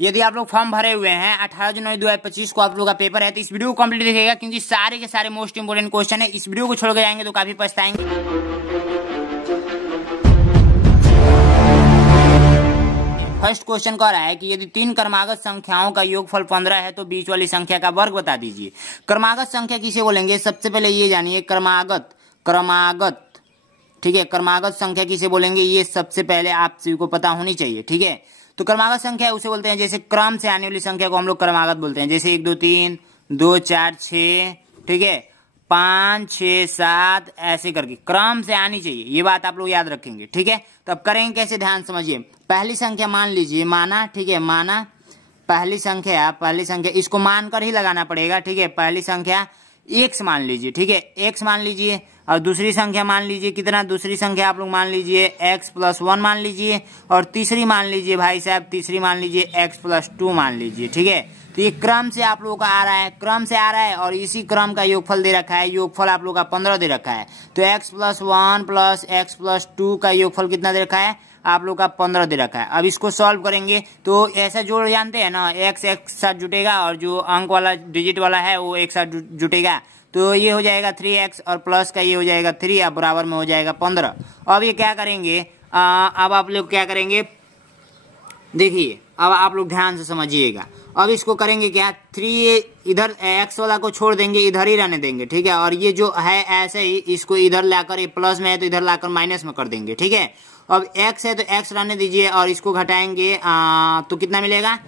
यदि आप लोग फॉर्म भरे हुए हैं 18 जनवरी 2025 को आप लोग का पेपर है तो इस वीडियो को कंप्लीट देखिएगा, क्योंकि सारे के सारे मोस्ट इंपोर्टेंट क्वेश्चन है। इस वीडियो को छोड़ के जाएंगे तो काफी पछताएंगे। फर्स्ट क्वेश्चन कह रहा है कि यदि 3 क्रमागत संख्याओं का योगफल 15 है तो बीच वाली संख्या का वर्ग बता दीजिए। क्रमागत संख्या किसे बोलेंगे? सबसे पहले ये जानिए, क्रमागत ठीक है, क्रमागत संख्या किसे बोलेंगे ये सबसे पहले आप सभी को पता होनी चाहिए। ठीक है, तो क्रमागत संख्या उसे बोलते हैं जैसे क्रम से आने वाली संख्या को हम लोग क्रमागत बोलते हैं, जैसे 1 2 3 2 4 6, ठीक है, 5 6 7 ऐसे करके क्रम से आनी चाहिए, ये बात आप लोग याद रखेंगे। ठीक है, तो अब करेंगे कैसे, ध्यान समझिए। पहली संख्या मान लीजिए, माना, ठीक है, माना पहली संख्या इसको मानकर ही लगाना पड़ेगा। ठीक है, पहली संख्या x मान लीजिए, ठीक है, x मान लीजिए, और दूसरी संख्या मान लीजिए कितना, दूसरी संख्या आप लोग मान लीजिए x + 1 मान लीजिए, और तीसरी मान लीजिए भाई साहब, तीसरी मान लीजिए x + 2 मान लीजिए। ठीक है, तो ये क्रम से आप लोगों का आ रहा है, क्रम से आ रहा है, और इसी क्रम का योगफल दे रखा है, योगफल आप लोग का 15 दे रखा है। तो x + 1 + x + 2 का योगफल कितना दे रखा है आप लोग का 15 दे रखा है। अब इसको सॉल्व करेंगे तो ऐसा जोड़ जानते हैं ना, x एक साथ जुटेगा और जो अंक वाला डिजिट वाला है वो एक साथ जुटेगा, तो ये हो जाएगा 3x और प्लस का ये हो जाएगा 3, अब बराबर में हो जाएगा 15। अब ये क्या करेंगे, अब आप लोग क्या करेंगे देखिए, अब आप लोग ध्यान से समझिएगा। अब इसको करेंगे क्या, 3 इधर x वाला को छोड़ देंगे, इधर ही रहने देंगे। ठीक है, और ये जो है ऐसे ही इसको इधर लाकर, ये प्लस में है तो इधर लाकर माइनस में कर देंगे। ठीक है, अब x है तो x रहने दीजिए, और इसको घटाएंगे तो कितना मिलेगा,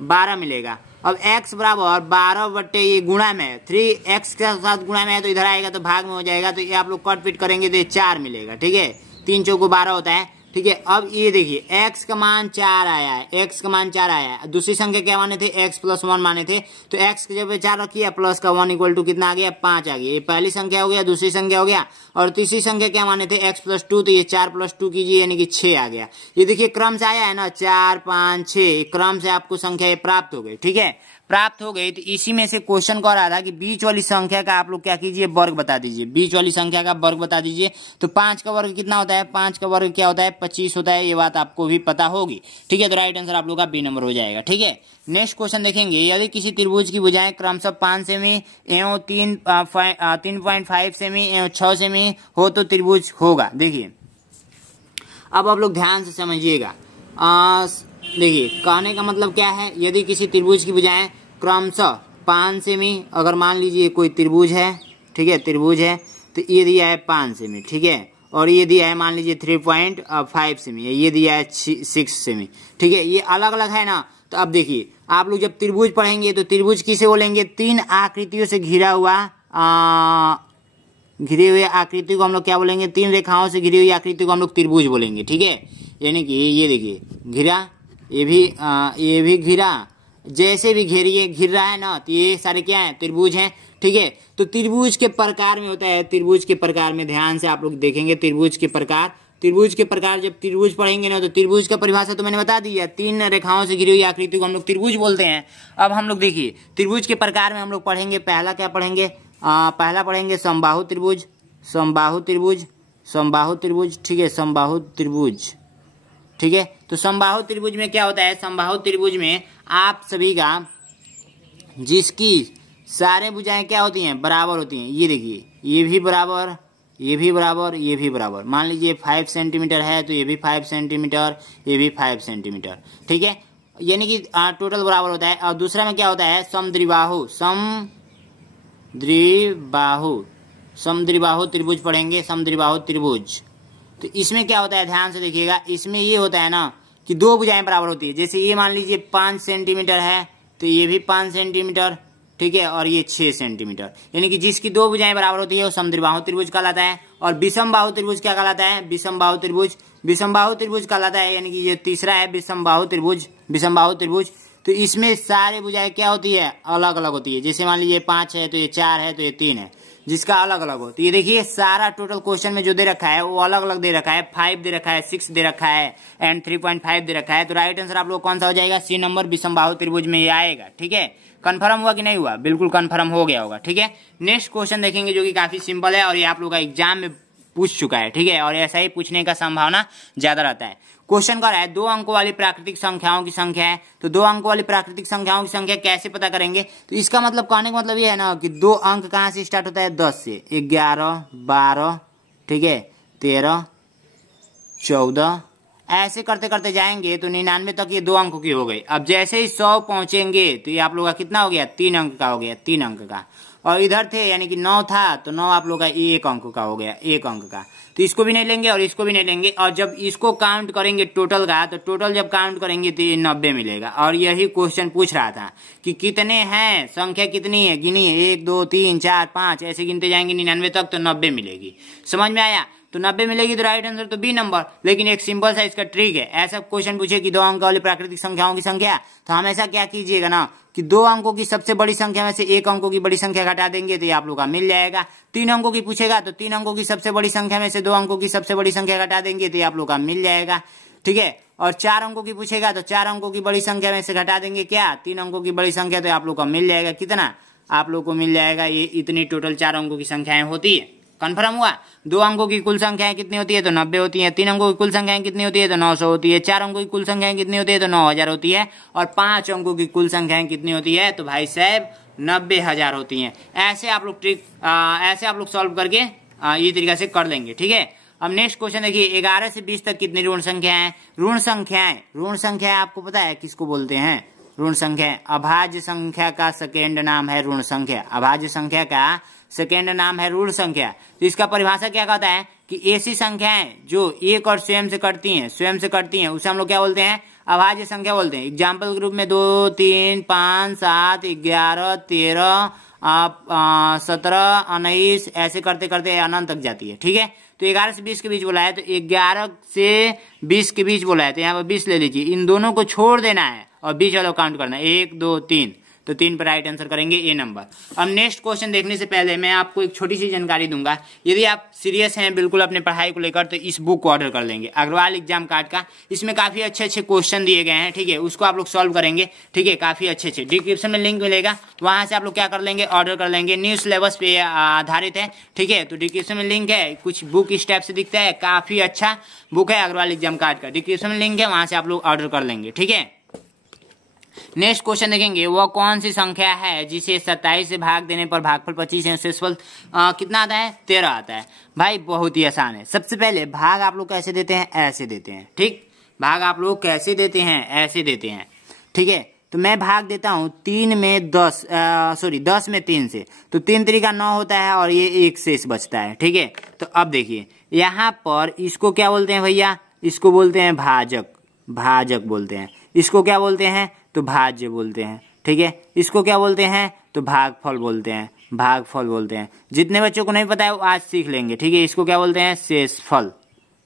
12 मिलेगा। अब x बराबर 12 बट्टे ये गुणा में 3x के साथ गुणा में है तो इधर आएगा तो भाग में हो जाएगा, तो ये आप लोग कट पीट करेंगे तो ये 4 मिलेगा। ठीक है, 3 चौको 12 होता है। ठीक है, अब ये देखिए x का मान 4 आया है, x का मान 4 आया है। दूसरी संख्या क्या माने थे, x + 1 माने थे, तो x की जगह 4 रखिए, प्लस का 1 = कितना आ गया, 5 आ गया। ये पहली संख्या हो गया, दूसरी संख्या हो गया, और तीसरी संख्या क्या माने थे, x + 2, तो ये 4 + 2 कीजिए यानी कि 6 आ गया। ये देखिए क्रम से आया है ना, 4 5 6, क्रम से आपको संख्या ये प्राप्त हो गई। ठीक है, प्राप्त हो गई, तो इसी में से क्वेश्चन कह रहा था कि बीच वाली संख्या का आप लोग क्या कीजिए, वर्ग बता दीजिए, बीच वाली संख्या का वर्ग बता दीजिए। तो 5 का वर्ग कितना होता है, 5 का वर्ग क्या होता है, 25 होता है, ये बात आपको भी पता होगी। ठीक है, तो राइट आंसर आप लोग का बी नंबर हो जाएगा। ठीक है, नेक्स्ट क्वेश्चन देखेंगे, यदि किसी त्रिभुज की भुजाएं क्रमशः 5 सेमी एवं 3.5 सेमी एवं 6 सेमी हो तो त्रिभुज होगा। देखिए अब आप लोग ध्यान से समझिएगा, देखिए कहने का मतलब क्या है, यदि किसी त्रिभुज की भुजाएं क्रमशः 5 सेमी, अगर मान लीजिए कोई त्रिभुज है, ठीक है, त्रिभुज है, तो ये दिया है 5 सेमी, ठीक है, और ये दिया है मान लीजिए 3.5 सेमी, ये दिया है 6 सेमी। ठीक है, ये अलग अलग है ना। तो अब देखिए आप लोग जब त्रिभुज पढ़ेंगे तो त्रिभुज किसे बोलेंगे, 3 आकृतियों से घिरा हुआ, घिरी हुई आकृति को हम लोग क्या बोलेंगे, 3 रेखाओं से घिरी हुई आकृति को हम लोग त्रिभुज बोलेंगे। ठीक है, यानी कि ये देखिए घिरा, ये भी घिरा, जैसे भी घिर रहा है ना, तो ये सारे क्या है, त्रिभुज हैं। ठीक है, तो त्रिभुज के प्रकार में होता है, त्रिभुज के प्रकार में ध्यान से आप लोग देखेंगे, त्रिभुज के प्रकार जब त्रिभुज पढ़ेंगे ना, तो त्रिभुज का परिभाषा तो मैंने बता दी है, 3 रेखाओं से घिरी हुई आकृति को हम लोग त्रिभुज बोलते हैं। अब हम लोग देखिए त्रिभुज के प्रकार में हम लोग पढ़ेंगे, पहला क्या पढ़ेंगे, पहला पढ़ेंगे समबाहु त्रिभुज, ठीक है, समबाहु त्रिभुज। ठीक है, तो समबाहु त्रिभुज में क्या होता है, समबाहु त्रिभुज में आप सभी का जिसकी सारे भुजाएं क्या होती हैं, बराबर होती हैं। ये देखिए ये भी बराबर, ये भी बराबर, ये भी बराबर, मान लीजिए 5 सेंटीमीटर है तो ये भी 5 सेंटीमीटर, ये भी 5 सेंटीमीटर। ठीक है, यानी कि टोटल बराबर होता है। और दूसरा में क्या होता है, समद्विबाहु त्रिभुज पढ़ेंगे, समद्विबाहु त्रिभुज। तो इसमें क्या होता है, ध्यान से देखिएगा, इसमें ये होता है ना कि 2 भुजाएं बराबर होती है, जैसे ये मान लीजिए 5 सेंटीमीटर है तो ये भी 5 सेंटीमीटर, ठीक है, और ये 6 सेंटीमीटर, यानी कि जिसकी 2 भुजाएं बराबर होती है वो समद्विबाहु त्रिभुज कहलाता है। और विषमबाहु त्रिभुज क्या कहलाता है, विषमबाहु त्रिभुज कहलाता है, यानी कि ये तीसरा है विषमबाहु त्रिभुज। तो इसमें सारे भुजाएं क्या होती है, अलग अलग होती है, जैसे मान लीजिए 5 है तो ये 4 है तो ये 3 है, जिसका अलग अलग हो। तो ये देखिए सारा टोटल क्वेश्चन में जो दे रखा है वो अलग अलग दे रखा है, 5 दे रखा है, 6 दे रखा है एंड 3.5 दे रखा है। तो राइट आंसर आप लोग कौन सा हो जाएगा, सी नंबर, विषमबाहु त्रिभुज में ये आएगा। ठीक है, कंफर्म हुआ कि नहीं हुआ, बिल्कुल कंफर्म हो गया होगा। ठीक है, नेक्स्ट क्वेश्चन देखेंगे जो कि काफी सिंपल है और ये आप लोग का एग्जाम में पूछ चुका है। ठीक है, और ऐसा ही पूछने का संभावना ज्यादा रहता है। क्वेश्चन कर रहा है 2 अंकों वाली प्राकृतिक संख्याओं की संख्या है, तो 2 अंकों वाली प्राकृतिक संख्याओं की संख्या कैसे पता करेंगे? तो इसका मतलब कहने का मतलब ये है ना कि 2 अंक कहाँ से स्टार्ट होता है? 10 से। 11, 12, ठीक है, 13, 14, ऐसे करते करते जाएंगे तो 99 तक ये 2 अंकों की हो गई। अब जैसे ही 100 पहुंचेंगे तो ये आप लोग का कितना हो गया? 3 अंक का हो गया, 3 अंक का। और इधर थे यानी कि 9 था तो 9 आप लोग का 1 अंक का हो गया, 1 अंक का। तो इसको भी नहीं लेंगे और इसको भी नहीं लेंगे, और जब इसको काउंट करेंगे टोटल का, तो टोटल जब काउंट करेंगे तो ये 90 मिलेगा। और यही क्वेश्चन पूछ रहा था कि कितने हैं, संख्या कितनी है, गिनिए, 1 2 3 4 5 ऐसे गिनते जाएंगे 99 तक तो 90 मिलेगी। समझ में आया? तो 90 मिलेगी तो राइट आंसर तो बी नंबर। लेकिन एक सिंपल सा इसका ट्रिक है, ऐसा क्वेश्चन पूछे कि 2 अंक वाली प्राकृतिक संख्याओं की संख्या, तो हमेशा क्या कीजिएगा ना कि 2 अंकों की सबसे बड़ी संख्या में से 1 अंकों की बड़ी संख्या घटा देंगे तो ये आप लोग का मिल जाएगा। 3 अंकों की पूछेगा तो 3 अंकों की सबसे बड़ी संख्या में से 2 अंकों की सबसे बड़ी संख्या घटा देंगे तो ये आप लोग का मिल जाएगा, ठीक है। और 4 अंकों की पूछेगा तो 4 अंकों की बड़ी संख्या में से घटा देंगे क्या? 3 अंकों की बड़ी संख्या, तो आप लोग का मिल जाएगा कितना? आप लोग को मिल जाएगा ये इतनी टोटल 4 अंकों की संख्याएं होती है। कन्फर्म हुआ? 2 अंकों की कुल संख्याएं कितनी होती है? तो 90 होती है। 3 अंकों की कुल संख्याएं कितनी होती है? तो 900 होती है। 4 अंकों की कुल संख्याएं कितनी होती है? तो 9000 होती है। और 5 अंकों की कुल संख्याएं कितनी होती है? तो भाई साहब 90,000 होती हैं। ऐसे आप लोग ऐसे आप लोग सॉल्व करके ये तरीका से कर लेंगे, ठीक है। अब नेक्स्ट क्वेश्चन देखिए, 11 से 20 तक कितनी ऋण संख्याएं? ऋण संख्याएं आपको पता है किसको बोलते हैं? ऋण संख्या अभाज्य संख्या का सेकेंड नाम है ऋण संख्या। अभाज्य संख्या का सेकेंड नाम है ऋण संख्या। तो इसका परिभाषा क्या कहता है कि ऐसी संख्याएं जो एक और स्वयं से कटती हैं उसे हम लोग क्या बोलते हैं? अभाज्य संख्या बोलते हैं। एग्जाम्पल के रूप में 2 3 5 7 11 13 17 19 ऐसे करते करते अनंत तक जाती है, ठीक है। तो 11 से 20 के बीच बोला है, तो 11 से 20 के बीच बोला है, तो यहाँ पर 20 ले लीजिए। इन दोनों को छोड़ देना है और बीच वालों काउंट करना है, 1 2 3, तो 3 पर राइट आंसर करेंगे ए नंबर। अब नेक्स्ट क्वेश्चन देखने से पहले मैं आपको एक छोटी सी जानकारी दूंगा। यदि आप सीरियस हैं बिल्कुल अपने पढ़ाई को लेकर, तो इस बुक को ऑर्डर कर लेंगे, अग्रवाल एग्जाम कार्ड का। इसमें काफी अच्छे अच्छे क्वेश्चन दिए गए हैं, ठीक है, उसको आप लोग सॉल्व करेंगे, ठीक है, काफी अच्छे अच्छे। डिस्क्रिप्शन में लिंक मिलेगा, वहां से आप लोग क्या कर लेंगे? ऑर्डर कर लेंगे। न्यू सिलेबस पे आधारित है, ठीक है। तो डिस्क्रिप्शन में लिंक है, कुछ बुक इस टाइप से दिखता है, काफी अच्छा बुक है अग्रवाल एग्जाम कार्ड का। डिस्क्रिप्शन में लिंक है, वहां से आप लोग ऑर्डर कर लेंगे, ठीक है। नेक्स्ट क्वेश्चन देखेंगे, वह कौन सी संख्या है जिसे 27 से भाग देने पर भागफल 25 है, शेषफल कितना आता है? 13 आता है। भाई बहुत ही आसान है। सबसे पहले भाग आप लोग कैसे देते हैं? ऐसे देते हैं, ठीक। भाग आप लोग कैसे देते हैं? ऐसे देते हैं, ठीक है। तो मैं भाग देता हूँ 3 में 10 10 में 3 से, तो 3 तरीका 9 होता है और ये 1 शेष बचता है, ठीक है। तो अब देखिए यहाँ पर इसको क्या बोलते हैं भैया? इसको बोलते हैं भाजक बोलते हैं। इसको क्या बोलते हैं? तो भाज्य बोलते हैं, ठीक है। इसको क्या बोलते हैं? तो भागफल बोलते हैं। जितने बच्चों को नहीं पता है वो आज सीख लेंगे, ठीक है। इसको क्या बोलते हैं?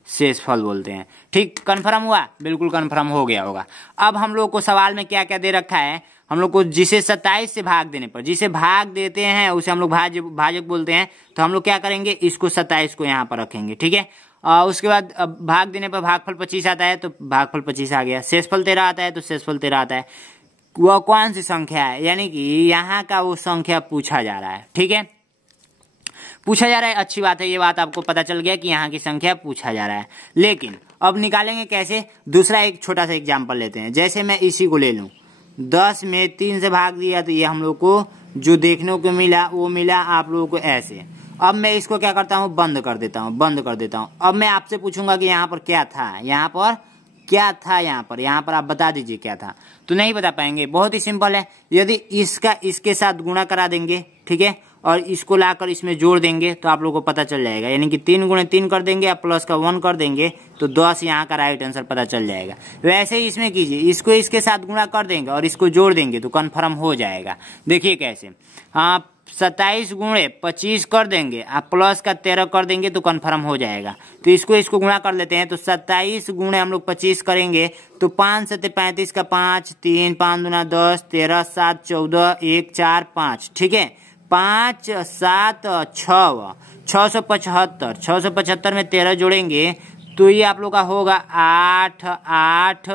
शेषफल बोलते हैं, ठीक। कन्फर्म हुआ? बिल्कुल कन्फर्म हो गया होगा। अब हम लोग को सवाल में क्या क्या दे रखा है? हम लोग को जिसे 27 से भाग देने पर, जिसे भाग देते हैं उसे हम लोग भाजक बोलते हैं। तो हम लोग क्या करेंगे? इसको 27 को यहाँ पर रखेंगे, ठीक है। उसके बाद भाग देने पर भागफल 25 आता है, तो भागफल 25 आ गया। शेषफल 13 आता है, तो शेषफल 13 आता है। वह कौन सी संख्या है? यानी कि यहाँ का वो संख्या पूछा जा रहा है, ठीक है। पूछा जा रहा है, अच्छी बात है, ये बात आपको पता चल गया कि यहाँ की संख्या पूछा जा रहा है। लेकिन अब निकालेंगे कैसे? दूसरा एक छोटा सा एग्जाम्पल लेते हैं। जैसे मैं इसी को ले लूँ, 10 में 3 से भाग दिया, तो ये हम लोग को जो देखने को मिला वो मिला आप लोगों को ऐसे। अब मैं इसको क्या करता हूँ? बंद कर देता हूँ। अब मैं आपसे पूछूंगा कि यहाँ पर क्या था? यहाँ पर आप बता दीजिए क्या था। तो नहीं बता पाएंगे। बहुत ही सिंपल है। यदि इसका इसके साथ गुणा करा देंगे, ठीक है, और इसको लाकर इसमें जोड़ देंगे तो आप लोगों को पता चल जाएगा। यानी कि 3 गुणे 3 कर देंगे या प्लस का 1 कर देंगे तो 10 यहाँ का राइट आंसर पता चल जाएगा। वैसे ही इसमें कीजिए, इसको इसके साथ गुणा कर देंगे और इसको जोड़ देंगे तो कन्फर्म हो जाएगा। देखिए कैसे, 27 गुणे 25 कर देंगे, आप प्लस का 13 कर देंगे तो कन्फर्म हो जाएगा। तो इसको गुणा कर लेते हैं। तो 27 गुणे हम लोग 25 करेंगे तो 5 7 35 का 5, 3 5 दूना 10, 13 7 14, 1 4 5, ठीक है। 5 7 6 675, 675 में 13 जोड़ेंगे तो ये आप लोग का होगा 8 8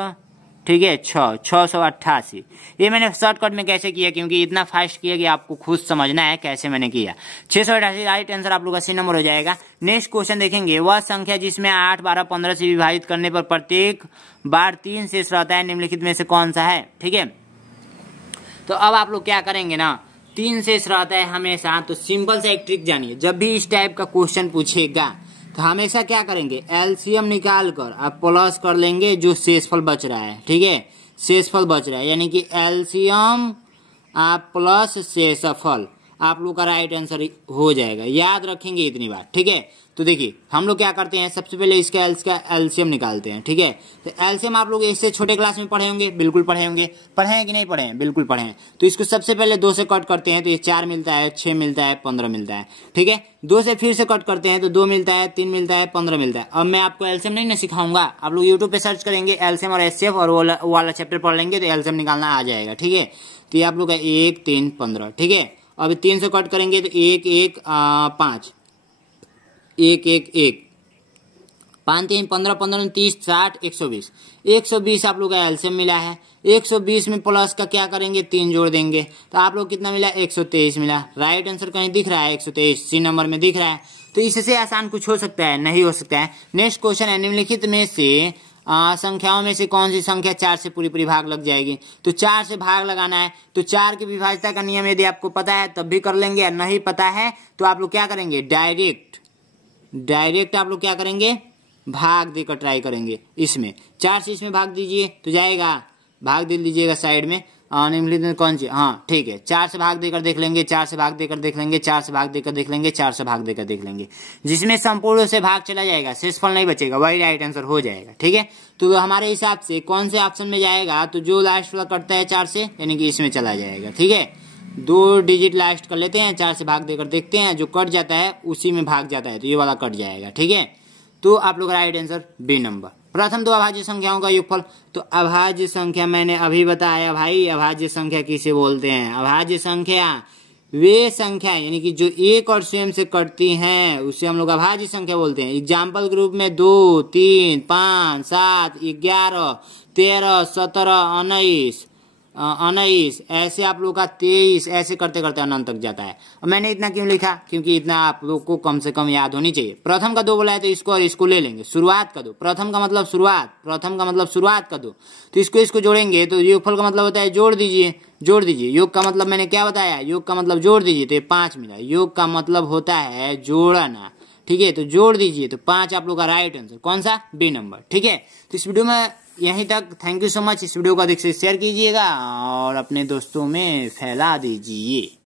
ठीक है 688। ये मैंने शॉर्टकट में कैसे किया, क्योंकि इतना फास्ट किया कि आपको खुद समझना है कैसे मैंने किया। 688 राइट आंसर आप लोग का सी नंबर हो जाएगा। नेक्स्ट क्वेश्चन देखेंगे, वह संख्या जिसमें 8, 12, 15 से विभाजित करने पर प्रत्येक बार 3 शेष रहता है, निम्नलिखित में से कौन सा है। ठीक है, तो अब आप लोग क्या करेंगे ना, 3 शेष रहता है हमेशा, तो सिंपल सा एक ट्रिक जानिए। जब भी इस टाइप का क्वेश्चन पूछेगा तो हमेशा क्या करेंगे, एलसीएम निकाल कर आप प्लस कर लेंगे जो शेषफल बच रहा है। ठीक है, शेषफल बच रहा है, यानी कि एलसीएम आप प्लस शेषफल, आप लोग का राइट आंसर हो जाएगा। याद रखेंगे इतनी बात। ठीक है, तो देखिए हम लोग क्या करते हैं, सबसे पहले इसका एलसीएम निकालते हैं। ठीक है, तो एलसीएम आप लोग इससे छोटे क्लास में पढ़े होंगे, बिल्कुल पढ़े होंगे। पढ़े हैं कि नहीं पढ़े हैं, बिल्कुल पढ़े हैं। तो इसको सबसे पहले 2 से कट करते हैं तो ये 4 मिलता है, 6 मिलता है, 15 मिलता है। ठीक है, 2 से फिर से कट करते हैं तो 2 मिलता है, 3 मिलता है, 15 मिलता है। अब मैं आपको एलसीएम नहीं ना सिखाऊंगा, आप लोग यूट्यूब पे सर्च करेंगे एलसीएम और एचसीएफ और वो वाला चैप्टर पढ़ लेंगे तो एलसीएम निकालना आ जाएगा। ठीक है, तो ये आप लोग का 1, 3, 15। ठीक है, अब 3 से कट करेंगे तो 1, 1, 5, 1, 1, 1, 5, 3, 15, 15, 30, 60, 120। 120 आप लोग का एलसीएम मिला है। 120 में प्लस का क्या करेंगे, 3 जोड़ देंगे तो आप लोग कितना मिला, 123 मिला। राइट आंसर कहीं दिख रहा है, 123 सी नंबर में दिख रहा है। तो इससे आसान कुछ हो सकता है, नहीं हो सकता है। नेक्स्ट क्वेश्चन है, निम्नलिखित में से संख्याओं में से कौन सी संख्या 4 से पूरी भाग लग जाएगी। तो 4 से भाग लगाना है, तो 4 की विभाज्यता का नियम यदि आपको पता है तब भी कर लेंगे, और नहीं पता है तो आप लोग क्या करेंगे, डायरेक्ट आप लोग क्या करेंगे, भाग देकर ट्राई करेंगे। इसमें 4 से इसमें भाग दीजिए तो जाएगा, भाग दे लीजिएगा साइड में, निम्नलिखित में कौन सी, हाँ ठीक है, 4 से भाग देकर देख लेंगे, 4 से भाग देकर देख लेंगे, 4 से भाग देकर देख लेंगे, 4 से भाग देकर देख लेंगे। जिसमें संपूर्ण से भाग चला जाएगा, शेषफल नहीं बचेगा, वही राइट आंसर हो जाएगा। ठीक है, तो हमारे हिसाब से कौन से ऑप्शन में जाएगा, तो जो लास्ट वाला कटता है 4 से, यानी कि इसमें चला जाएगा। ठीक है, 2 डिजिट लास्ट कर लेते हैं, 4 से भाग देकर देखते हैं, जो कट जाता है उसी में भाग जाता है, तो ये वाला कट जाएगा। ठीक है, तो आप लोग राइट आंसर बी नंबर। प्रथम 2 अभाज्य संख्याओं का योगफल, तो अभाज्य संख्या मैंने अभी बताया भाई, अभाज्य संख्या किसे बोलते हैं। अभाज्य संख्या वे संख्या यानी कि जो एक और स्वयं से कटती हैं उसे हम लोग अभाज्य संख्या बोलते हैं। एग्जाम्पल ग्रुप में 2, 3, 5, 7, 11, 13, 17, 19 ऐसे आप लोग का 23 ऐसे करते करते अनंत तक जाता है। और मैंने इतना क्यों लिखा, क्योंकि इतना आप लोग को कम से कम याद होनी चाहिए। प्रथम का 2 बोला है तो इसको और इसको ले लेंगे, शुरुआत का 2, प्रथम का मतलब शुरुआत, प्रथम का मतलब शुरुआत का 2, तो इसको जोड़ेंगे तो योगफल का मतलब होता है जोड़ दीजिए। योग का मतलब मैंने क्या बताया, योग का मतलब जोड़ दीजिए, तो ये 5 मिला। योग का मतलब होता है जोड़ना। ठीक है, तो जोड़ दीजिए तो 5 आप लोग का राइट आंसर कौन सा, बी नंबर। ठीक है, तो इस वीडियो में यहीं तक। Thank you so much. इस वीडियो को अधिक से शेयर कीजिएगा और अपने दोस्तों में फैला दीजिए।